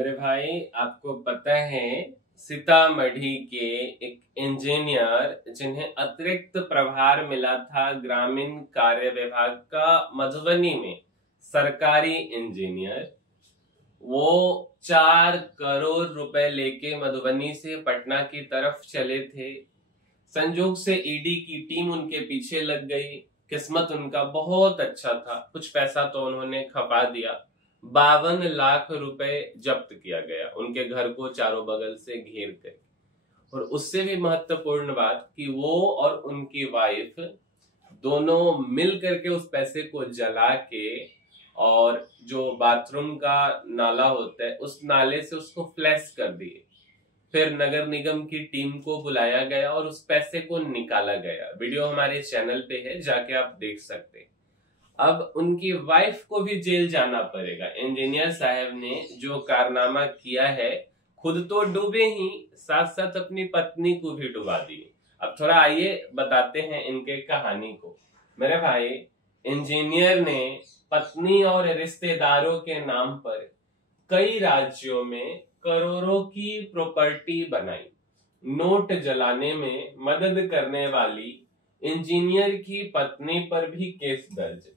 मेरे भाई, आपको पता है सीतामढ़ी के एक इंजीनियर जिन्हें अतिरिक्त प्रभार मिला था ग्रामीण कार्य विभाग का मधुबनी में, सरकारी इंजीनियर, वो 4 करोड़ रुपए लेके मधुबनी से पटना की तरफ चले थे। संयोग से ईडी की टीम उनके पीछे लग गई। किस्मत उनका बहुत अच्छा था, कुछ पैसा तो उन्होंने खपा दिया। 52 लाख रुपए जब्त किया गया, उनके घर को चारों बगल से घेर कर। और उससे भी महत्वपूर्ण बात कि वो और उनकी वाइफ दोनों मिल करके उस पैसे को जला के, और जो बाथरूम का नाला होता है उस नाले से उसको फ्लैश कर दिए। फिर नगर निगम की टीम को बुलाया गया और उस पैसे को निकाला गया। वीडियो हमारे चैनल पे है, जाके आप देख सकते हैं। अब उनकी वाइफ को भी जेल जाना पड़ेगा। इंजीनियर साहब ने जो कारनामा किया है, खुद तो डूबे ही, साथ साथ अपनी पत्नी को भी डुबा दी। अब थोड़ा आइए बताते हैं इनके कहानी को। मेरे भाई, इंजीनियर ने पत्नी और रिश्तेदारों के नाम पर कई राज्यों में करोड़ों की प्रॉपर्टी बनाई। नोट जलाने में मदद करने वाली इंजीनियर की पत्नी पर भी केस दर्ज,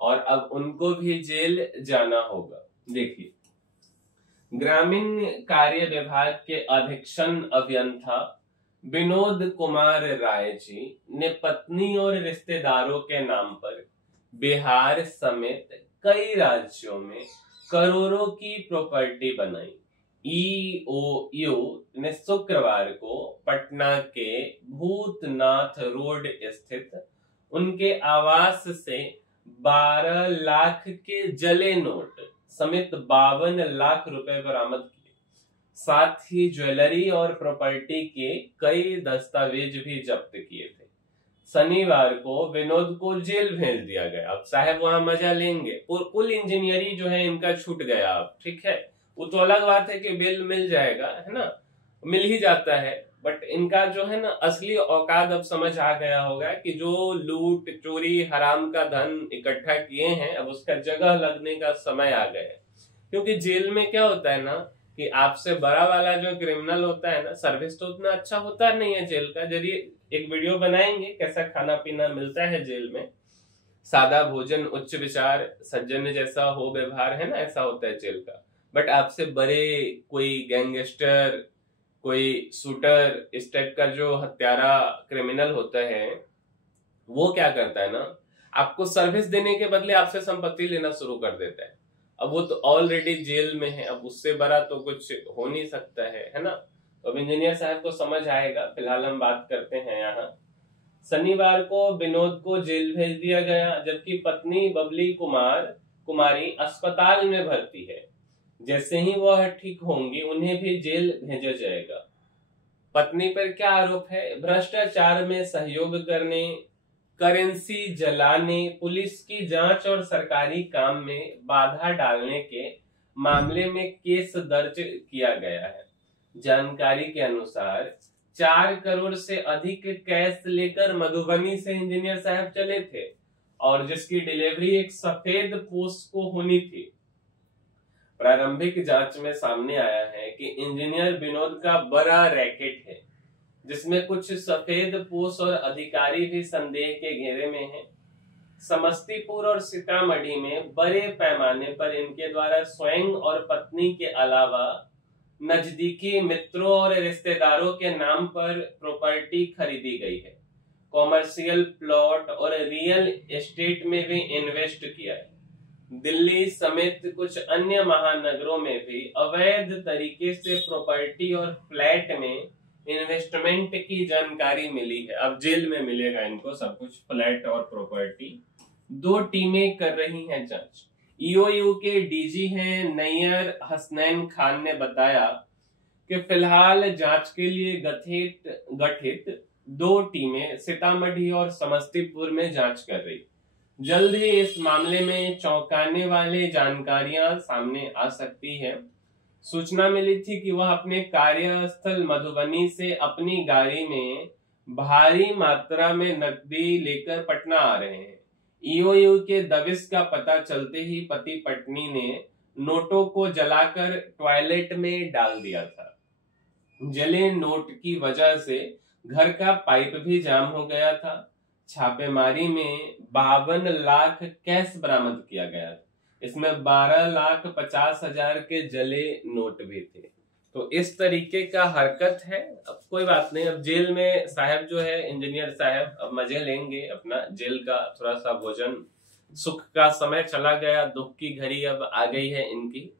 और अब उनको भी जेल जाना होगा। देखिए, ग्रामीण कार्य विभाग के अधीक्षण अभियंता विनोद कुमार राय जी ने पत्नी और रिश्तेदारों के नाम पर बिहार समेत कई राज्यों में करोड़ों की प्रॉपर्टी बनाई। ईओयू ने शुक्रवार को पटना के भूतनाथ रोड स्थित उनके आवास से 12 लाख के जले नोट समेत 52 लाख रुपए बरामद किए। साथ ही ज्वेलरी और प्रॉपर्टी के कई दस्तावेज भी जब्त किए थे। शनिवार को विनोद को जेल भेज दिया गया। अब साहब वहां मजा लेंगे, और कुल इंजीनियरी जो है इनका छूट गया। अब ठीक है, वो तो अलग बात है कि बेल मिल जाएगा, है ना, मिल ही जाता है। बट इनका जो है ना असली औकात अब समझ आ गया होगा कि जो लूट चोरी हराम का धन इकट्ठा किए हैं, अब उसका जगह लगने का समय आ गया है। क्योंकि जेल में क्या होता है ना कि आपसे बड़ा वाला जो क्रिमिनल होता है ना, सर्विस तो उतना अच्छा होता नहीं है जेल का। जरिए एक वीडियो बनाएंगे कैसा खाना पीना मिलता है जेल में। सादा भोजन, उच्च विचार, सज्जन जैसा हो व्यवहार, है ना, ऐसा होता है जेल का। बट आपसे बड़े कोई गैंगस्टर, कोई शूटर, इस टाइप का जो हत्यारा क्रिमिनल होता है, वो क्या करता है ना, आपको सर्विस देने के बदले आपसे संपत्ति लेना शुरू कर देता है। अब वो तो ऑलरेडी जेल में है, अब उससे बड़ा तो कुछ हो नहीं सकता है ना। तो अब इंजीनियर साहब को समझ आएगा। फिलहाल हम बात करते हैं यहाँ। शनिवार को विनोद को जेल भेज दिया गया, जबकि पत्नी बबली कुमारी अस्पताल में भर्ती है। जैसे ही वह ठीक होंगी उन्हें भी जेल भेजा जाएगा। पत्नी पर क्या आरोप है? भ्रष्टाचार में सहयोग करने, करेंसी जलाने, पुलिस की जांच और सरकारी काम में बाधा डालने के मामले में केस दर्ज किया गया है। जानकारी के अनुसार 4 करोड़ से अधिक कैश लेकर मधुबनी से इंजीनियर साहब चले थे, और जिसकी डिलीवरी एक सफेद पोस्ट को होनी थी। प्रारंभिक जांच में सामने आया है कि इंजीनियर विनोद का बड़ा रैकेट है, जिसमें कुछ सफेद पोस्ट और अधिकारी भी संदेह के घेरे में हैं। समस्तीपुर और सीतामढ़ी में बड़े पैमाने पर इनके द्वारा स्वयं और पत्नी के अलावा नजदीकी मित्रों और रिश्तेदारों के नाम पर प्रॉपर्टी खरीदी गई है। कॉमर्शियल प्लॉट और रियल एस्टेट में भी इन्वेस्ट किया है। दिल्ली समेत कुछ अन्य महानगरों में भी अवैध तरीके से प्रॉपर्टी और फ्लैट में इन्वेस्टमेंट की जानकारी मिली है। अब जेल में मिलेगा इनको सब कुछ, फ्लैट और प्रॉपर्टी। 2 टीमें कर रही हैं जांच। ईओयू के डीजी हैं नैयर हसनैन खान ने बताया कि फिलहाल जांच के लिए गठित 2 टीमें सीतामढ़ी और समस्तीपुर में जांच कर रही। जल्द ही इस मामले में चौंकाने वाली जानकारियां सामने आ सकती है। सूचना मिली थी कि वह अपने कार्यस्थल मधुबनी से अपनी गाड़ी में भारी मात्रा में नकदी लेकर पटना आ रहे हैं। ईओयू के दबिश का पता चलते ही पति पत्नी ने नोटों को जलाकर टॉयलेट में डाल दिया था। जले नोट की वजह से घर का पाइप भी जाम हो गया था। छापेमारी में 52 लाख कैश बरामद किया गया था। इसमें 12,50,000 के जले नोट भी थे। तो इस तरीके का हरकत है। अब कोई बात नहीं, अब जेल में साहब जो है इंजीनियर साहब अब मजे लेंगे अपना, जेल का थोड़ा सा भोजन, सुख का समय चला गया, दुख की घड़ी अब आ गई है इनकी,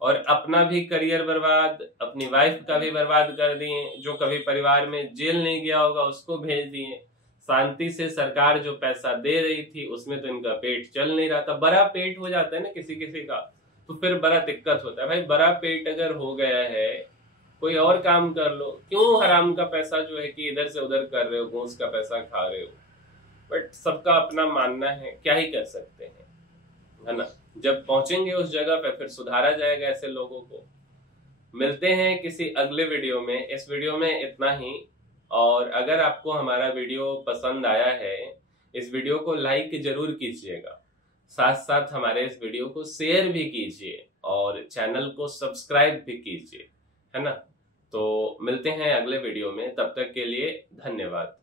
और अपना भी करियर बर्बाद, अपनी वाइफ का भी बर्बाद कर दिए। जो कभी परिवार में जेल नहीं गया होगा उसको भेज दिए। शांति से सरकार जो पैसा दे रही थी उसमें तो इनका पेट चल नहीं रहा था। बड़ा पेट हो जाता है ना किसी किसी का, तो फिर बड़ा दिक्कत होता है। भाई बड़ा पेट अगर हो गया है, कोई और काम कर लो, क्यों हराम का पैसा जो है कि इधर से उधर कर रहे हो, घूस का पैसा खा रहे हो। बट सबका अपना मानना है, क्या ही कर सकते हैं, है ना। जब पहुंचेंगे उस जगह पे फिर सुधारा जाएगा ऐसे लोगों को। मिलते हैं किसी अगले वीडियो में। इस वीडियो में इतना ही। और अगर आपको हमारा वीडियो पसंद आया है, इस वीडियो को लाइक जरूर कीजिएगा, साथ साथ हमारे इस वीडियो को शेयर भी कीजिए और चैनल को सब्सक्राइब भी कीजिए, है ना। तो मिलते हैं अगले वीडियो में, तब तक के लिए धन्यवाद।